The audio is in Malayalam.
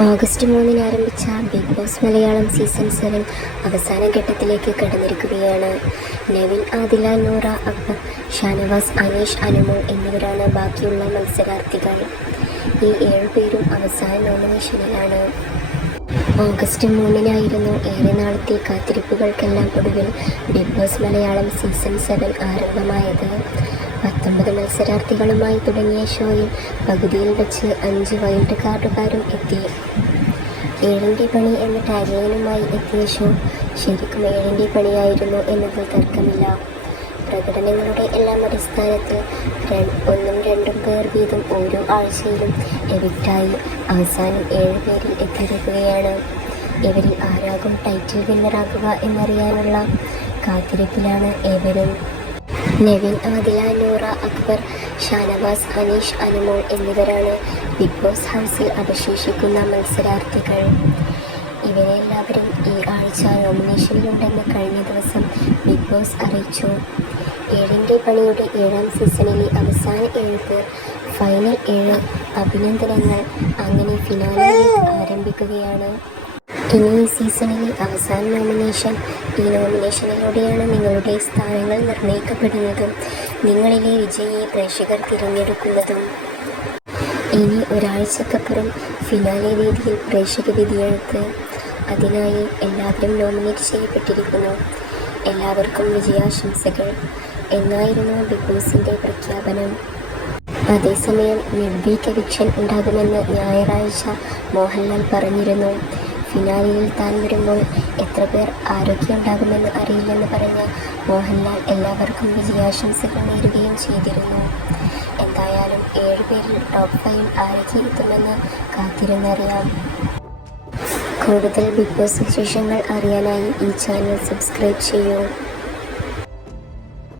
ഓഗസ്റ്റ് 3-ന് ആരംഭിച്ച ബിഗ് ബോസ് മലയാളം സീസൺ 7 അവസാന ഘട്ടത്തിലേക്ക് കടന്നിരിക്കുകയാണ്. നെവിൻ, ആദില, നൂറ, അക്ബർ, ഷാനവാസ്, അനീഷ്, അനുമോൾ എന്നിവരാണ് ബാക്കിയുള്ള മത്സരാർത്ഥികൾ. ഈ 7 പേരും അവസാന നോമിനേഷനിലാണ്. ഓഗസ്റ്റ് 3-നായിരുന്നു ഏറെ നാളത്തെ കാത്തിരിപ്പുകൾക്കെല്ലാം ഒടുവിൽ ബിഗ് ബോസ് മലയാളം സീസൺ 7 ആരംഭമായത്. 19 മത്സരാർത്ഥികളുമായി തുടങ്ങിയ ഷോയിൽ പകുതിയിൽ വച്ച് 5 വൈൽഡ് കാർഡുകാരും എത്തി. 7ൻ്റെ പണി എന്ന ടാഗ്ലൈനുമായി എത്തിയ ഷോ ശരിക്കും 7ൻ്റെ പണിയായിരുന്നു എന്നതിൽ തർക്കമില്ല. പ്രകടനങ്ങളുടെ എല്ലാം അടിസ്ഥാനത്തിൽ 1ഉം 2ഉം പേർ വീതം ഓരോ ആഴ്ചയിലും എവിക്റ്റായി അവസാനം 7 പേരിൽ എത്തിയിരിക്കുകയാണ്. ഇവരിൽ ആരാകും ടൈറ്റിൽ വിന്നറാകുക എന്നറിയാനുള്ള കാത്തിരിപ്പിലാണ് ഏവരും. നെവിൻ, ആദില, നൂറ, അക്ബർ, ഷാനവാസ്, അനീഷ്, അനുമോൾ എന്നിവരാണ് ബിഗ് ബോസ് ഹൗസിൽ അവശേഷിക്കുന്ന മത്സരാർത്ഥികൾ. ഇവരെല്ലാവരും ഈ ആഴ്ച നോമിനേഷനിലുണ്ടെന്ന് കഴിഞ്ഞ ദിവസം ബിഗ് ബോസ് അറിയിച്ചു. 7ൻ്റെ പണിയുടെ 7ാം സീസണിലെ അവസാന 7 പേർ, ഫൈനൽ 7. അഭിനന്ദനങ്ങൾ. അങ്ങനെ ഫിനാലെ ആരംഭിക്കുകയാണ്. ഇനി ഈ സീസണിലെ അവസാന നോമിനേഷൻ. ഈ നോമിനേഷനിലൂടെയാണ് നിങ്ങളുടെ സ്ഥാനങ്ങൾ നിർണ്ണയിക്കപ്പെടുന്നതും നിങ്ങളിലെ വിജയിയെ പ്രേക്ഷകർ തിരഞ്ഞെടുക്കുന്നതും. ഇനി ഒരാഴ്ചക്കപ്പുറം ഫിനാലെ വേദിയിൽ പ്രേക്ഷക വിധിയെഴുത്ത്. അതിനായി എല്ലാവരും നോമിനേറ്റ് ചെയ്യപ്പെട്ടിരിക്കുന്നു. എല്ലാവർക്കും വിജയാശംസകൾ എന്നായിരുന്നു ബിഗ് ബോസിൻ്റെ പ്രഖ്യാപനം. അതേസമയം മിഡ് വീക്ക് എവിക്ഷൻ ഉണ്ടാകുമെന്ന് ഞായറാഴ്ച മോഹൻലാൽ പറഞ്ഞിരുന്നു. ഫിനാലെയിൽ താൻ വരുമ്പോൾ എത്ര പേർ ആരൊക്കെയുണ്ടാകുമെന്ന് അറിയില്ലെന്ന് പറഞ്ഞ മോഹൻലാൽ എല്ലാവർക്കും വിജയാശംസകൾ നേരുകയും ചെയ്തിരുന്നു. എന്തായാലും 7 പേരിൽ ടോപ്പ് 5 ആരൊക്കെ എത്തുമെന്ന് കാത്തിരുന്നറിയാം. കൂടുതൽ ബിഗ് ബോസ് വിശേഷങ്ങൾ അറിയാനായി ഈ ചാനൽ സബ്സ്ക്രൈബ് ചെയ്യൂ.